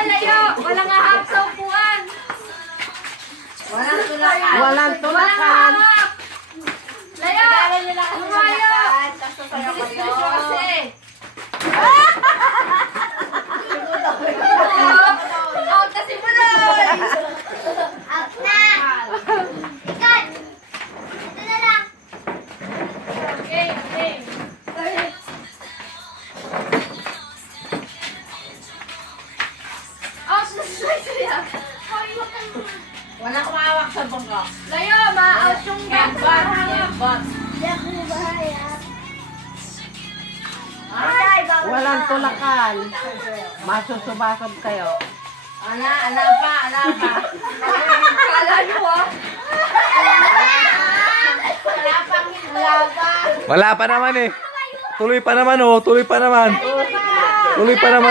Layo! Walang ahap sa upuan! Walang tulakan. Walang tulakan. Layo! Lumayo! Bilis mo siya kasi! Out na si Buloy! Out na! Ikat! Ito na lang. Okay, okay. Oh, siya. Walang kumawak sa bangka. Layo! Ma-out yung Kembot. Kembot. Hindi ako bahaya. Ay, Walang tulakan. Masusubasog kayo. Ala pa. Kala nyo ah! Wala pa naman eh. Tuloy pa naman oh. Tuloy pa naman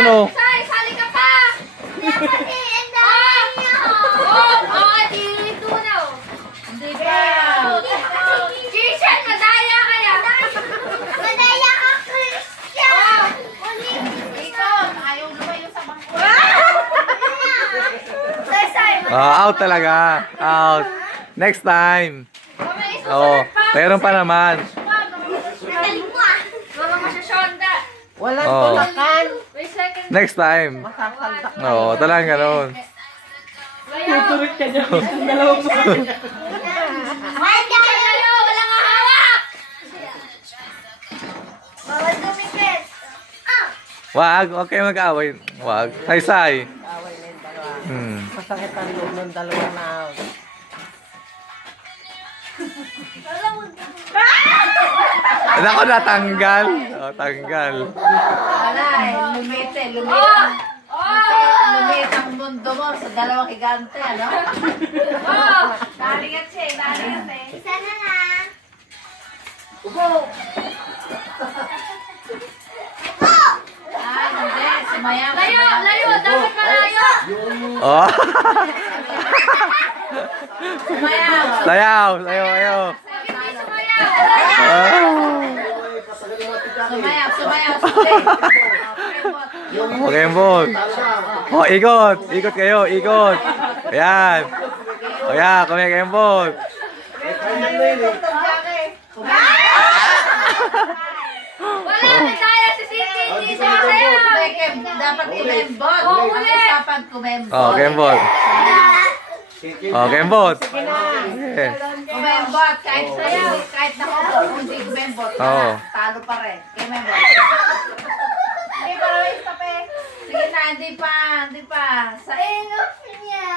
oh. Sai, sali ka pa! Kasi, ang dami niyo. Dito na oh. Hindi pa. Jason, madaya kaya! Madaya ka, Christian! Ikaw, ayaw lumayo sa bangko. Out talaga. Out. Next time. Oh, mayroon pa naman. Nagaling mo ah. Mga masyashonda. Walang Oh. tulakan. Wait second. Next time. Masasaldak. Oo, talagang ganun. Layo! ka dyan. Dalawang Ay, dahil Layo! Walang hawak! bawal dumikit. Wag, okay mag-away. Wag. Say-say. Away na yung dalawa. Hmm. Masakit ang loob ng dalawang na out. Nako, natanggal. Oh, tanggal. Wala eh. Lumite. Oh! Lumite ang mundo mo sa dalawang higante, ano? Oh! Balikat siya, balikat eh. Isa na lang. Ay, hindi. Sumayaw. Layo! Layo! Dapat malayo! Oh. Sumayaw. Sayaw, sayaw. Hindi sumayaw! Sumayaw. Okay, bot. Oh, ikot. Ikot kayo, ikot. Ayan. O yan, kumikembot. Wala! Madaya si Cindy! Hindi siya kaya! Dapat kumembot. Oo, Ang ulit. usapan kumembot. Oh, kembot. Oh, kembot. Okay. Kumembot. Kahit nakupo, hindi kumembot. Oo. Talo pa rin. Kumembot. Hindi pa rin, tape. Sige na, hindi pa. Sa Enough niya.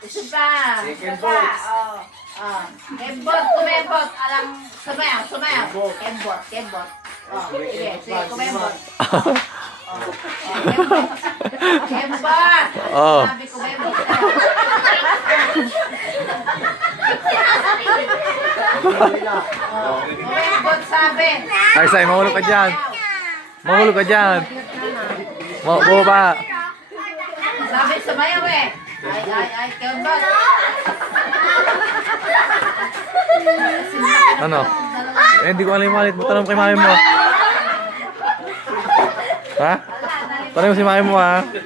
isa pa. Oh. Kembot, kumembot. Alam, sumayaw. Kembot. Oh, sige, kumembot. Kembot. Oh. Sabi kumembot. Kumembot sabi. Say, mahulog ka dyan. Mahulog ka dyan. Bumaba. Sabi sumayaw eh. Ay, kembot. Ano? Eh, hindi ko alam yung malit mo. Tanong kay mami mo. Ha? Tanong mo si mami mo ha.